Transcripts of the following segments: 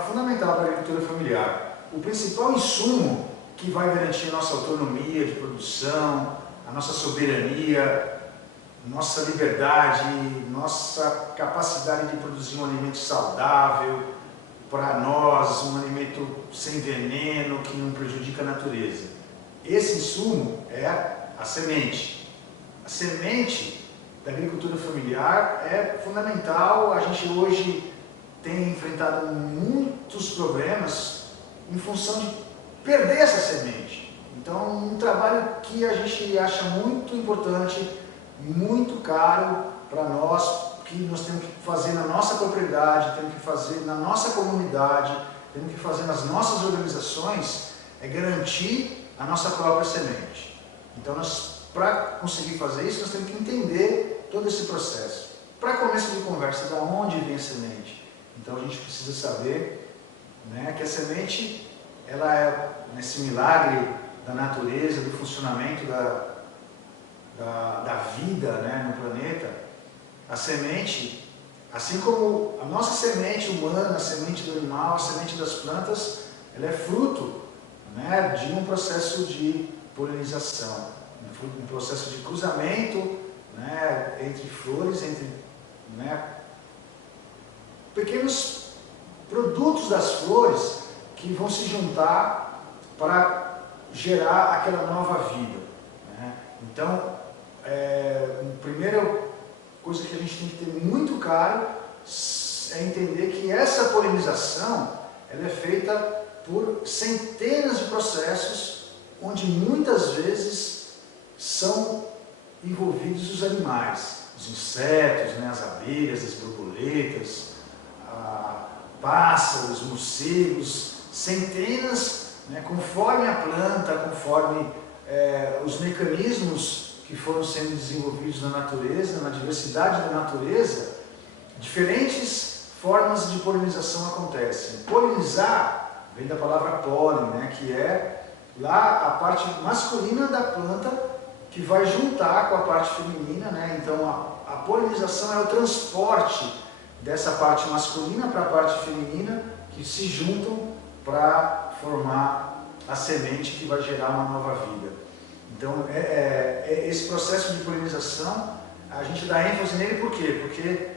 fundamental para a agricultura familiar. O principal insumo que vai garantir a nossa autonomia de produção, a nossa soberania, nossa liberdade, nossa capacidade de produzir um alimento saudável para nós, um alimento sem veneno, que não prejudica a natureza. Esse insumo é a semente. A semente da agricultura familiar é fundamental. A gente hoje tem enfrentado muitos problemas em função de perder essa semente. Então, um trabalho que a gente acha muito importante, muito caro para nós, que nós temos que fazer na nossa propriedade, temos que fazer na nossa comunidade, temos que fazer nas nossas organizações, é garantir a nossa própria semente. Então, para conseguir fazer isso, nós temos que entender todo esse processo. Para começo de conversa, de onde vem a semente? Então, a gente precisa saber, né, que a semente, ela é nesse milagre da natureza, do funcionamento da vida, né, no planeta. A semente, assim como a nossa semente humana, a semente do animal, a semente das plantas, ela é fruto, né, de um processo de polinização, um processo de cruzamento, né, entre flores, entre, né, pequenos produtos das flores que vão se juntar para gerar aquela nova vida, né? Então, a primeira coisa que a gente tem que ter muito claro é entender que essa polinização ela é feita por centenas de processos, onde muitas vezes são envolvidos os animais, os insetos, né, as abelhas, as borboletas, pássaros, morcegos, centenas, né, conforme a planta, conforme os mecanismos que foram sendo desenvolvidos na natureza, na diversidade da natureza, diferentes formas de polinização acontecem. Polinizar vem da palavra pólen, né, que é lá a parte masculina da planta que vai juntar com a parte feminina, né? Então a polinização é o transporte dessa parte masculina para a parte feminina que se juntam para formar a semente que vai gerar uma nova vida. Então, esse processo de polinização, a gente dá ênfase nele por quê? Porque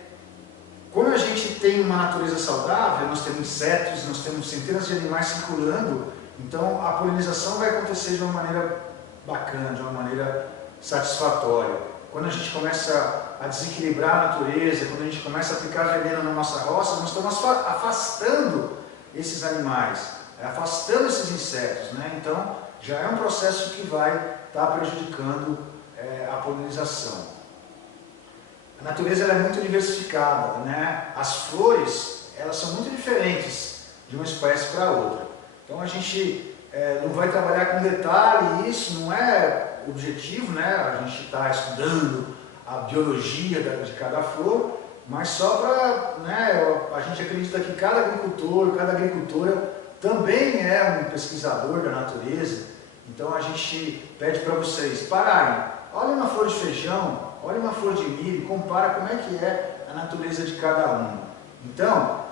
quando a gente tem uma natureza saudável, nós temos insetos, nós temos centenas de animais circulando, então a polinização vai acontecer de uma maneira bacana, de uma maneira satisfatória. Quando a gente começa a desequilibrar a natureza, quando a gente começa a aplicar veneno na nossa roça, nós estamos afastando esses animais, afastando esses insetos, né? Então, já é um processo que vai estar prejudicando a polinização. A natureza ela é muito diversificada, né? As flores, elas são muito diferentes de uma espécie para outra. Então, a gente não vai trabalhar com detalhe, isso não é o objetivo, né? A gente está estudando a biologia de cada flor, mas só para, né, a gente acredita que cada agricultor, cada agricultora também é um pesquisador da natureza. Então a gente pede para vocês pararem, olhem uma flor de feijão, olhem uma flor de milho, compara como é que é a natureza de cada uma. Então,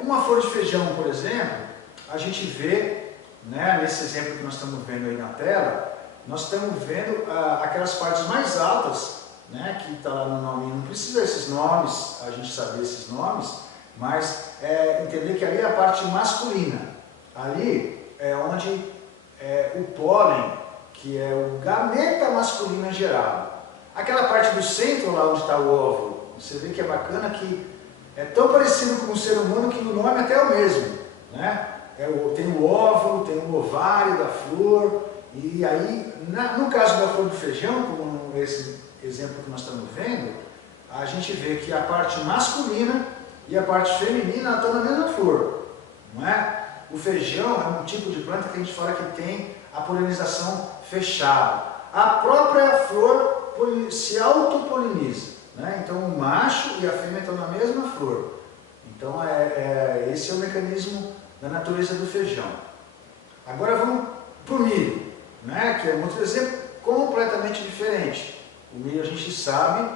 uma flor de feijão, por exemplo, a gente vê, né, nesse exemplo que nós estamos vendo aí na tela, nós estamos vendo aquelas partes mais altas, né, que está lá no nome. Não precisa desses nomes, a gente saber esses nomes, mas entender que ali é a parte masculina. Ali é onde o pólen, que é o gameta masculino gerado. Aquela parte do centro, lá onde está o óvulo, você vê que é bacana que é tão parecido com o ser humano que o nome até é o mesmo, né? Tem o óvulo, tem o ovário da flor, e aí, no caso da flor do feijão, como esse exemplo que nós estamos vendo, a gente vê que a parte masculina e a parte feminina estão na mesma flor, não é? O feijão é um tipo de planta que a gente fala que tem a polinização fechada. A própria flor se autopoliniza, né? Então o macho e a fêmea estão na mesma flor. Então esse é o mecanismo da natureza do feijão. Agora vamos para o milho, né? Que é um outro exemplo completamente diferente. O milho, a gente sabe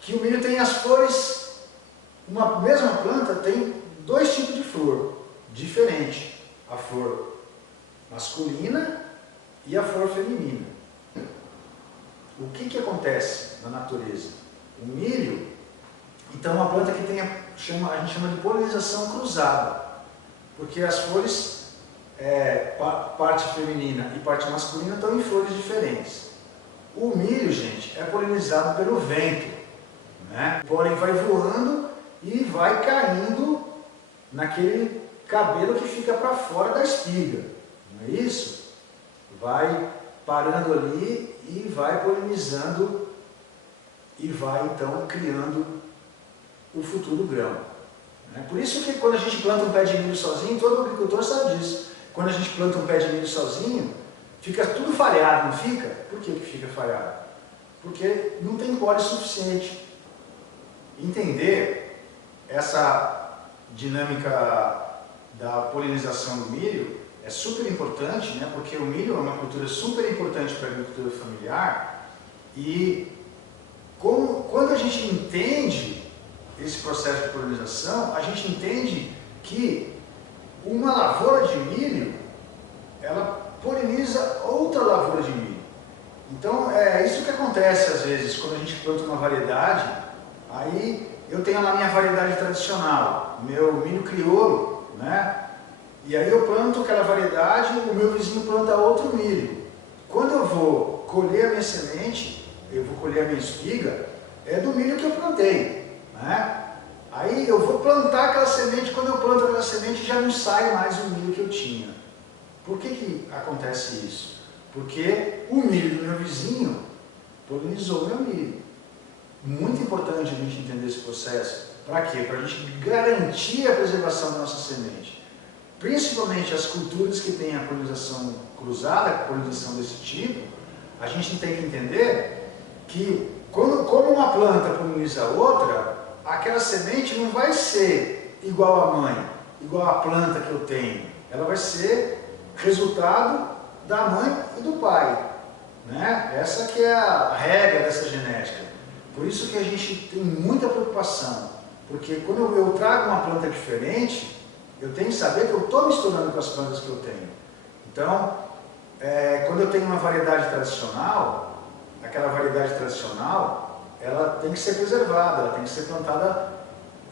que o milho tem as flores, uma mesma planta tem dois tipos de flor diferente, a flor masculina e a flor feminina. O que acontece na natureza? O milho, então, é uma planta que tem a gente chama de polinização cruzada, porque as flores, parte feminina e parte masculina, estão em flores diferentes. O milho, gente, é polinizado pelo vento, né? O pólen vai voando e vai caindo naquele cabelo que fica para fora da espiga, não é isso? Vai parando ali e vai polinizando e vai então criando o futuro grão. Por isso que quando a gente planta um pé de milho sozinho, todo agricultor sabe disso. Quando a gente planta um pé de milho sozinho, fica tudo falhado, não fica? Por que fica falhado? Porque não tem pólen suficiente. Entender essa dinâmica da polinização do milho é super importante, né? Porque o milho é uma cultura super importante para a agricultura familiar e quando a gente entende esse processo de polinização, a gente entende que uma lavoura de milho, ela poliniza outra lavoura de milho. Então, é isso que acontece às vezes, quando a gente planta uma variedade, aí eu tenho lá a minha variedade tradicional, meu milho crioulo, né? E aí eu planto aquela variedade, o meu vizinho planta outro milho. Quando eu vou colher a minha semente, eu vou colher a minha espiga, é do milho que eu plantei, né? Aí eu vou plantar aquela semente, quando eu planto aquela semente já não sai mais o milho que eu tinha. Por que acontece isso? Porque o milho do meu vizinho polinizou o meu milho. Muito importante a gente entender esse processo. Para quê? Para a gente garantir a preservação da nossa semente. Principalmente as culturas que têm a polinização cruzada, a polinização desse tipo, a gente tem que entender que como uma planta poliniza a outra, aquela semente não vai ser igual à mãe, igual à planta que eu tenho. Ela vai ser resultado da mãe e do pai, né? Essa que é a regra dessa genética. Por isso que a gente tem muita preocupação, porque quando eu trago uma planta diferente, eu tenho que saber que eu estou misturando com as plantas que eu tenho. Então, quando eu tenho uma variedade tradicional, aquela variedade tradicional, ela tem que ser preservada, ela tem que ser plantada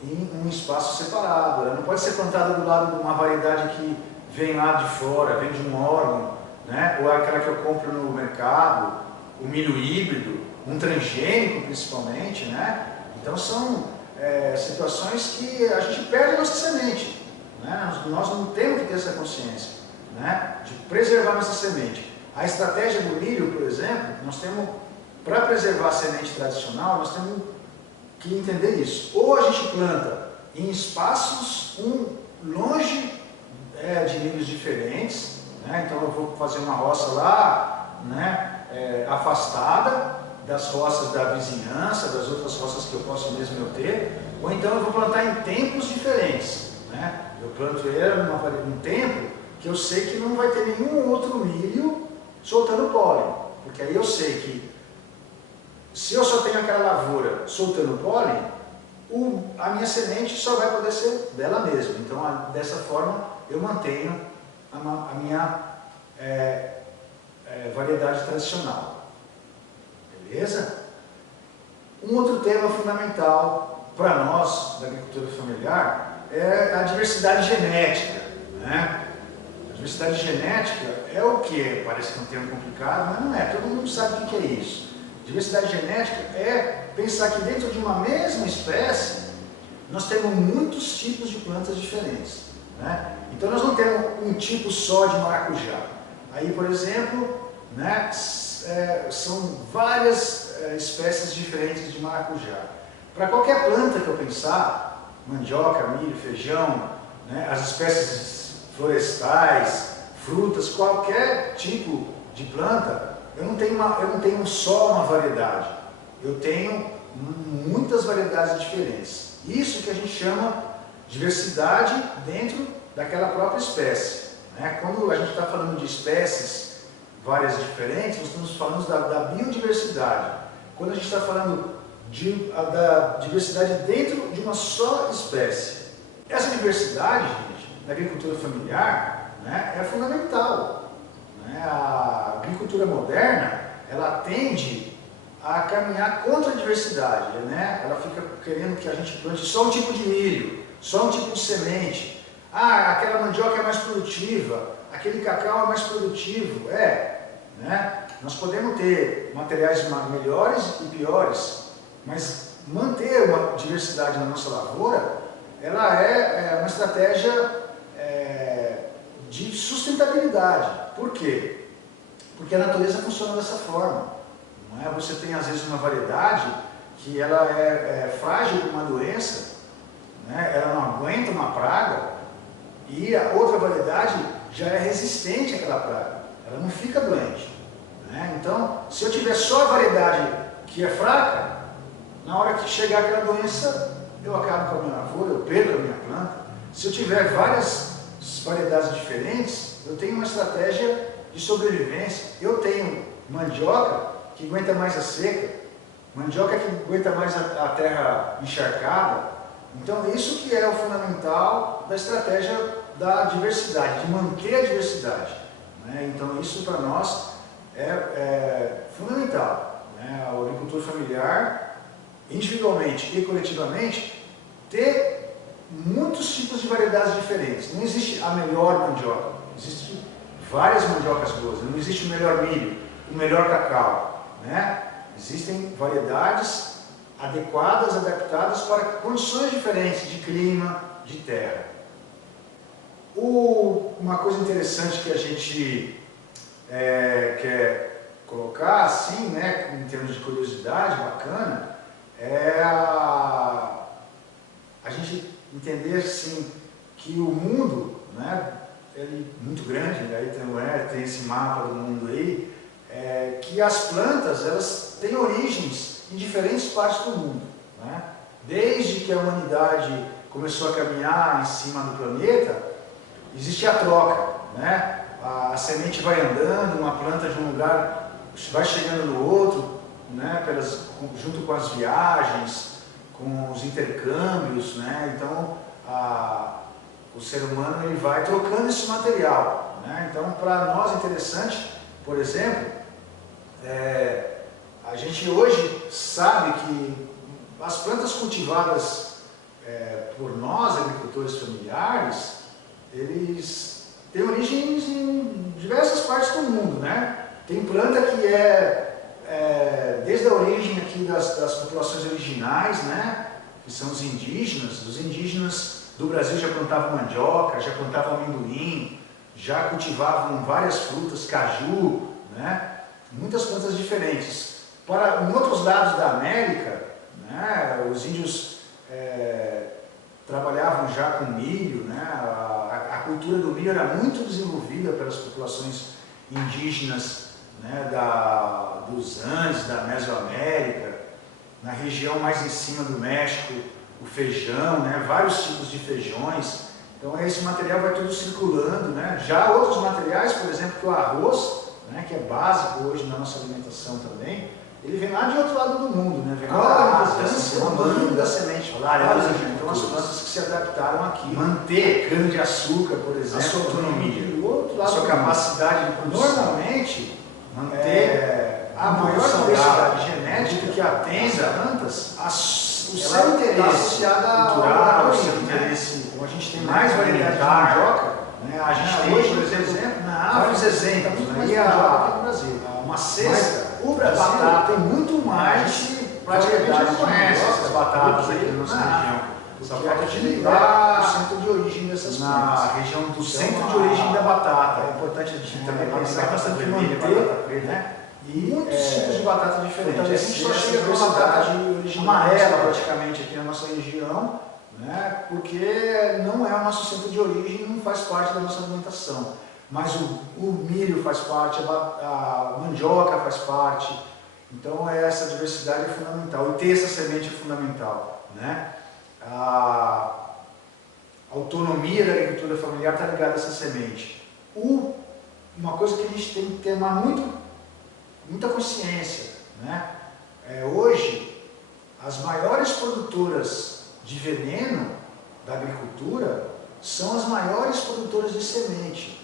em um espaço separado. Ela não pode ser plantada do lado de uma variedade que vem lá de fora, vem de um órgão, né? Ou aquela que eu compro no mercado, o milho híbrido, um transgênico principalmente, né? Então são situações que a gente perde a nossa semente, né? Nós não temos que ter essa consciência, né? De preservar nossa semente. A estratégia do milho, por exemplo, nós temos, para preservar a semente tradicional, nós temos que entender isso. Ou a gente planta em espaços longe de milhos diferentes, né? Então eu vou fazer uma roça lá, né? Afastada das roças da vizinhança, das outras roças que eu posso mesmo ter, ou então eu vou plantar em tempos diferentes, né? Eu planto ele num tempo que eu sei que não vai ter nenhum outro milho soltando pólen, porque aí eu sei que se eu só tenho aquela lavoura soltando pólen, a minha semente só vai poder ser dela mesma. Então, dessa forma, eu mantenho a minha variedade tradicional. Beleza? Um outro tema fundamental para nós, da agricultura familiar, é a diversidade genética, né? A diversidade genética é o que? Parece que é um termo complicado, mas não é. Todo mundo sabe o que é isso. Diversidade genética é pensar que dentro de uma mesma espécie, nós temos muitos tipos de plantas diferentes, né? Então nós não temos um tipo só de maracujá. Aí, por exemplo, né, são várias espécies diferentes de maracujá. Para qualquer planta que eu pensar, mandioca, milho, feijão, né, as espécies florestais, frutas, qualquer tipo de planta, eu não tenho só uma variedade, eu tenho muitas variedades diferentes. Isso que a gente chama de diversidade dentro daquela própria espécie, né? Quando a gente está falando de espécies várias diferentes, nós estamos falando da biodiversidade. Quando a gente está falando da diversidade dentro de uma só espécie, Essa diversidade, gente, da agricultura familiar, né, é fundamental. Né? A agricultura moderna, ela tende a caminhar contra a diversidade. Né? Ela fica querendo que a gente plante só um tipo de milho, só um tipo de semente. Ah, aquela mandioca é mais produtiva, aquele cacau é mais produtivo. Né? Nós podemos ter materiais melhores e piores, mas manter uma diversidade na nossa lavoura, ela é uma estratégia de sustentabilidade. Por quê? Porque a natureza funciona dessa forma. Não é? Você tem às vezes uma variedade que ela é frágil com uma doença, né? Ela não aguenta uma praga, e a outra variedade já é resistente àquela praga, ela não fica doente. Né? Então, se eu tiver só a variedade que é fraca, na hora que chegar aquela doença, eu acabo com a minha lavoura, eu perco a minha planta. Se eu tiver várias variedades diferentes, eu tenho uma estratégia de sobrevivência. Eu tenho mandioca que aguenta mais a seca, mandioca que aguenta mais a terra encharcada. Então, isso que é o fundamental da estratégia da diversidade, de manter a diversidade. Né? Então, isso para nós é fundamental. Né? A agricultura familiar, individualmente e coletivamente, ter muitos tipos de variedades diferentes. Não existe a melhor mandioca, existem várias mandiocas boas, não existe o melhor milho, o melhor cacau. Né? Existem variedades adequadas, adaptadas para condições diferentes de clima, de terra. Uma coisa interessante que a gente quer colocar assim, né, em termos de curiosidade bacana, é a gente entender assim, que o mundo, né, ele é muito grande, aí tem esse mapa do mundo aí, que as plantas elas têm origens em diferentes partes do mundo. Né? Desde que a humanidade começou a caminhar em cima do planeta, existe a troca. Né? A semente vai andando, uma planta de um lugar vai chegando no outro, né? Junto com as viagens, com os intercâmbios. Né? Então, o ser humano ele vai trocando esse material. Né? Então, para nós é interessante, por exemplo, a gente hoje sabe que as plantas cultivadas por nós, agricultores familiares, eles têm origens em diversas partes do mundo. Né? Tem planta que desde a origem aqui das populações originais, né? Que são os indígenas do Brasil já plantavam mandioca, já plantavam amendoim, já cultivavam várias frutas, caju, né? Muitas plantas diferentes. Em outros lados da América, né, os índios trabalhavam já com milho. Né? A cultura do milho era muito desenvolvida pelas populações indígenas, né, dos Andes, da Mesoamérica, na região mais em cima do México, o feijão, né, vários tipos de feijões. Então esse material vai tudo circulando. Né? Já outros materiais, por exemplo, que o arroz, né, que é básico hoje na nossa alimentação também, ele vem lá de outro lado do mundo, né? Vem lá da importância da semente. Então as plantas que se adaptaram aqui. Manter cana de açúcar, por exemplo, a sua autonomia, a sua capacidade de produção. Normalmente, manter a maior diversidade genética que atenda plantas, o seu interesse cultural, o seu interesse, como a gente tem mais variedade de mandioca, né? A gente tem hoje, por exemplo, vários exemplos, né? Aqui no Brasil. Uma cesta, o Brasil tem muito mais praticamente não conhece essas batatas aqui na nossa região. Só falta te lembrar o centro de origem dessas plantas. Na região do centro de origem da batata. É importante a gente também pensar que nós temos que manter, né? E muitos tipos de batata diferentes. A gente só chega com batata de origem amarela praticamente aqui na nossa região, né? Porque não é o nosso centro de origem, não faz parte da nossa alimentação. Mas o milho faz parte, a mandioca faz parte. Então essa diversidade é fundamental. E ter essa semente é fundamental. Né? A autonomia da agricultura familiar está ligada a essa semente. Uma coisa que a gente tem que ter muita consciência. Né? Hoje, as maiores produtoras de veneno da agricultura são as maiores produtoras de semente.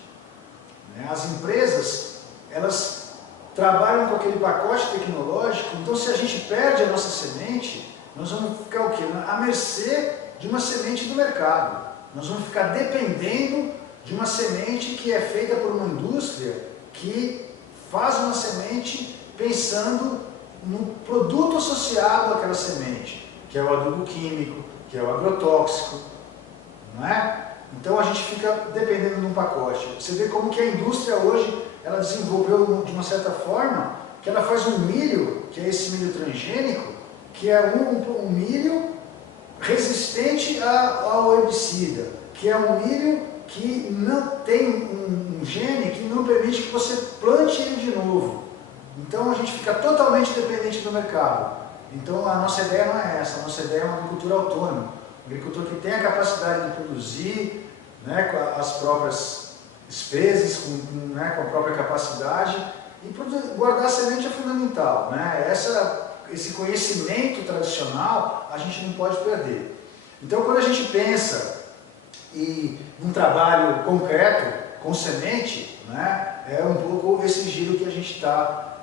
As empresas, elas trabalham com aquele pacote tecnológico, então se a gente perde a nossa semente, nós vamos ficar o quê? À mercê de uma semente do mercado. Nós vamos ficar dependendo de uma semente que é feita por uma indústria que faz uma semente pensando no produto associado àquela semente, que é o adubo químico, que é o agrotóxico, não é? Então a gente fica dependendo de um pacote. Você vê como que a indústria hoje, ela desenvolveu de uma certa forma, que ela faz um milho, que é esse milho transgênico, que é um milho resistente ao herbicida, que é um milho que não tem um gene que não permite que você plante ele de novo. Então a gente fica totalmente dependente do mercado. Então a nossa ideia não é essa, a nossa ideia é uma agricultura autônoma. Um agricultor que tem a capacidade de produzir, né, com as próprias despesas, com a própria capacidade, e guardar a semente é fundamental. Né? Esse conhecimento tradicional a gente não pode perder. Então quando a gente pensa num trabalho concreto com semente, né, é um pouco esse giro que a gente está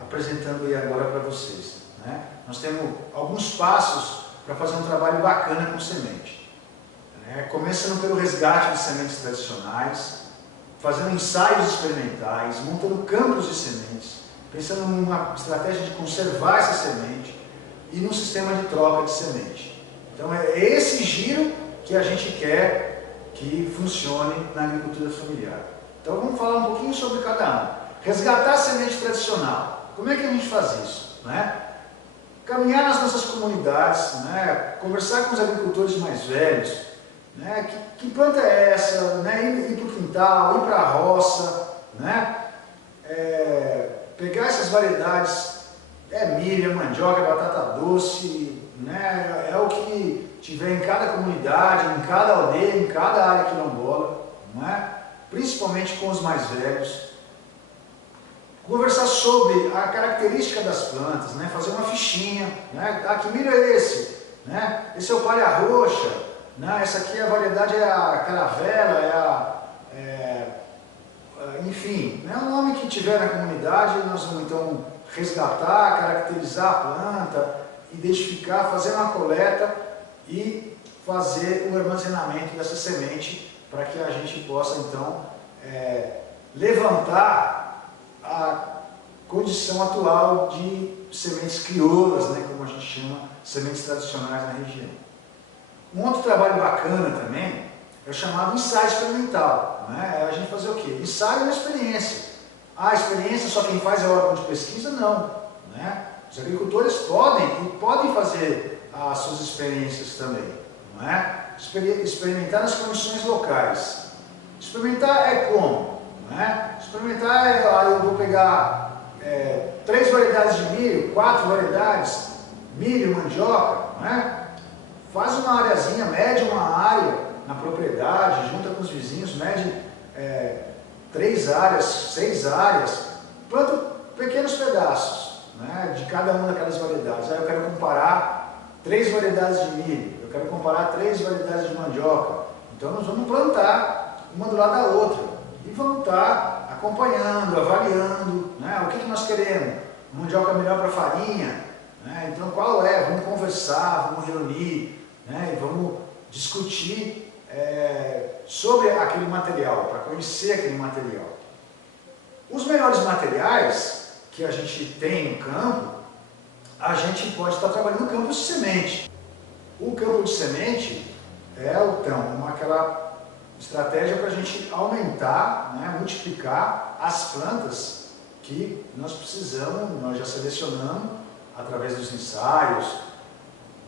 apresentando aí agora para vocês. Né? Nós temos alguns passos para fazer um trabalho bacana com semente. Começando pelo resgate de sementes tradicionais, fazendo ensaios experimentais, montando campos de sementes, pensando numa estratégia de conservar essa semente e num sistema de troca de semente. Então é esse giro que a gente quer que funcione na agricultura familiar. Então vamos falar um pouquinho sobre cada um. Resgatar a semente tradicional. Como é que a gente faz isso? Né? Caminhar nas nossas comunidades, né? Conversar com os agricultores mais velhos, né? Que planta é essa? Né? Ir para o quintal, ir para a roça, né? Pegar essas variedades, milho, mandioca, batata doce, né? É o que tiver em cada comunidade, em cada aldeia, em cada área quilombola, né? Principalmente com os mais velhos. Conversar sobre a característica das plantas, né? Fazer uma fichinha, né? Que milho é esse? Né? Esse é o palha roxa, né? Essa aqui a variedade é a caravela, enfim, né? O nome que tiver na comunidade, nós vamos então resgatar, caracterizar a planta, identificar, fazer uma coleta e fazer o armazenamento dessa semente para que a gente possa então levantar a condição atual de sementes crioulas, né, como a gente chama, sementes tradicionais na região. Um outro trabalho bacana também é o chamado ensaio experimental. Né? É a gente fazer o quê? Ensaio na experiência. A experiência só quem faz é o órgão de pesquisa? Não. Né? Os agricultores podem fazer as suas experiências também. Não é? Experimentar nas condições locais. Experimentar é como? Experimentar eu vou pegar 3 variedades de milho, 4 variedades, milho, mandioca, faz uma areazinha, mede uma área na propriedade, junta com os vizinhos, mede 3 áreas, 6 áreas, planta pequenos pedaços de cada uma daquelas variedades. Aí eu quero comparar 3 variedades de milho, eu quero comparar 3 variedades de mandioca, então nós vamos plantar uma do lado da outra. E vamos estar acompanhando, avaliando, o que nós queremos. Mandioca melhor para farinha, então qual é? Vamos conversar, vamos reunir, e vamos discutir sobre aquele material, para conhecer aquele material. Os melhores materiais que a gente tem no campo, a gente pode estar trabalhando no campo de semente. O campo de semente é aquela estratégia para a gente aumentar, multiplicar as plantas que nós precisamos, nós já selecionamos através dos ensaios,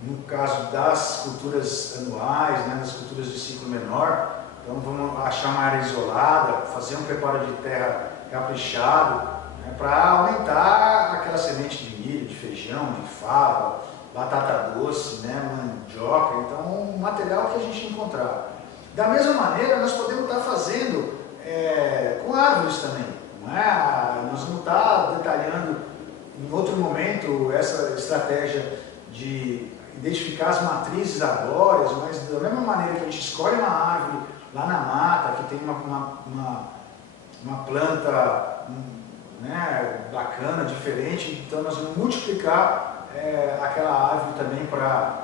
no caso das culturas anuais, das culturas de ciclo menor. Então vamos achar uma área isolada, fazer um preparo de terra caprichado, para aumentar aquela semente de milho, de feijão, de fava, batata doce, mandioca, então um material que a gente encontrar. Da mesma maneira, nós podemos estar fazendo com árvores também. Nós vamos estar detalhando em outro momento essa estratégia de identificar as matrizes arbóreas, mas da mesma maneira que a gente escolhe uma árvore lá na mata, que tem uma planta bacana, diferente, então nós vamos multiplicar aquela árvore também para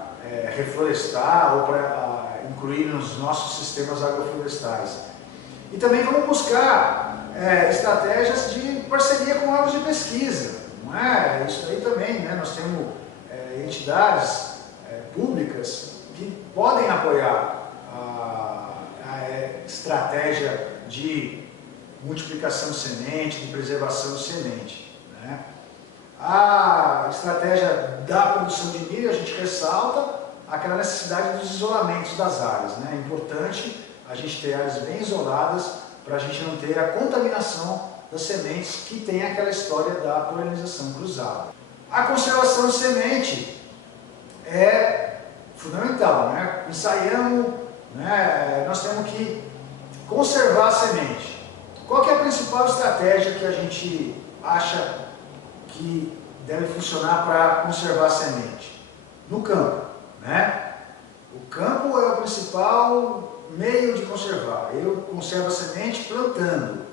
reflorestar ou para incluir nos nossos sistemas agroflorestais. E também vamos buscar estratégias de parceria com órgãos de pesquisa, não é? Isso aí também, né? Nós temos entidades públicas que podem apoiar a estratégia de multiplicação de semente, de preservação de semente, né? A estratégia da produção de milho, a gente ressalta aquela necessidade dos isolamentos das áreas, né? É importante a gente ter áreas bem isoladas para a gente não ter a contaminação das sementes, que tem aquela história da polinização cruzada. A conservação de semente é fundamental, né? Ensaiamos, né? Nós temos que conservar a semente. Qual que é a principal estratégia que a gente acha que deve funcionar para conservar a semente? No campo, né? O campo é o principal meio de conservar. Eu conservo a semente plantando,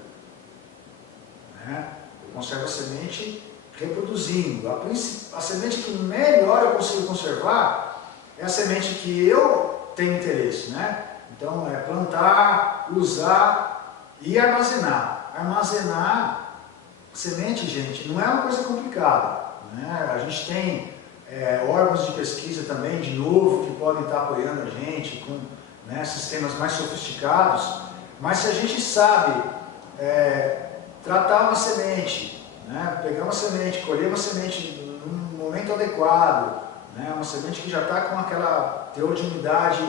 né? Eu conservo a semente reproduzindo. A semente que melhor eu consigo conservar é a semente que eu tenho interesse, né? Então é plantar, usar e armazenar. Armazenar semente, gente, não é uma coisa complicada, né? A gente tem órgãos de pesquisa também, de novo, que podem estar apoiando a gente com sistemas mais sofisticados, mas se a gente sabe tratar uma semente, né, pegar uma semente, colher uma semente no momento adequado, né, uma semente que já está com aquela teor de umidade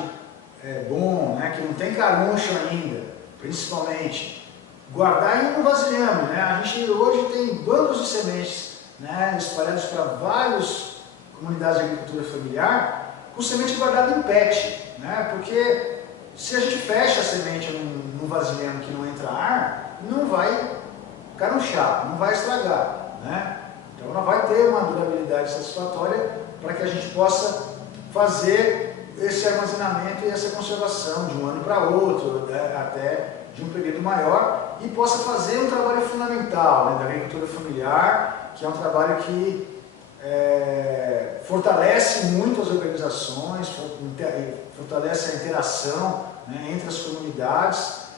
bom, né, que não tem caruncho ainda, principalmente, guardar em um vasilhame, né? A gente hoje tem bancos de sementes, né, espalhados para várias comunidades de agricultura familiar, com semente guardada em PET, né? Porque se a gente fecha a semente num vasilhame que não entra ar, não vai carunchar, não vai estragar, né? Então ela vai ter uma durabilidade satisfatória para que a gente possa fazer esse armazenamento e essa conservação de um ano para outro, né, até de um período maior, e possa fazer um trabalho fundamental, né, da agricultura familiar, que é um trabalho que fortalece muito as organizações, fortalece a interação, né, entre as comunidades,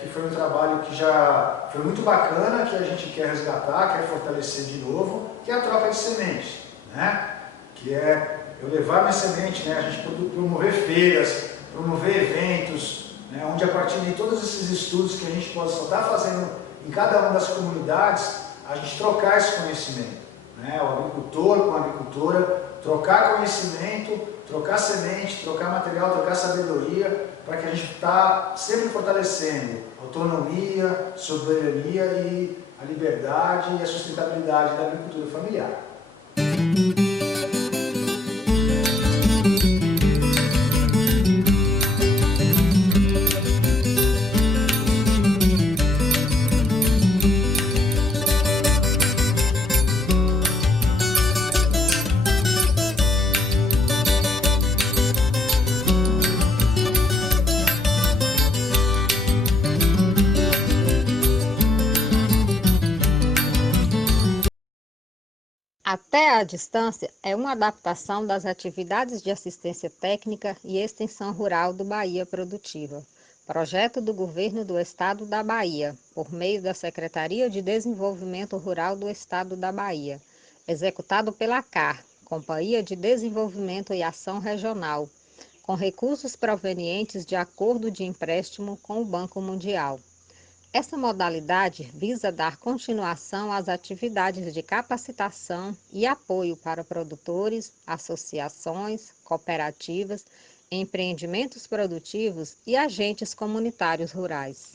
que foi um trabalho que já foi muito bacana, que a gente quer resgatar, quer fortalecer de novo, que é a troca de sementes, né? Que é eu levar minha semente, né, a gente promover feiras, promover eventos, né, onde a partir de todos esses estudos que a gente pode estar fazendo em cada uma das comunidades, a gente trocar esse conhecimento, né, o agricultor com a agricultora, trocar conhecimento, trocar semente, trocar material, trocar sabedoria, para que a gente está sempre fortalecendo a autonomia, soberania e a liberdade e a sustentabilidade da agricultura familiar. Até à distância é uma adaptação das atividades de assistência técnica e extensão rural do Bahia Produtiva, projeto do Governo do Estado da Bahia, por meio da Secretaria de Desenvolvimento Rural do Estado da Bahia, executado pela CAR, Companhia de Desenvolvimento e Ação Regional, com recursos provenientes de acordo de empréstimo com o Banco Mundial. Essa modalidade visa dar continuação às atividades de capacitação e apoio para produtores, associações, cooperativas, empreendimentos produtivos e agentes comunitários rurais.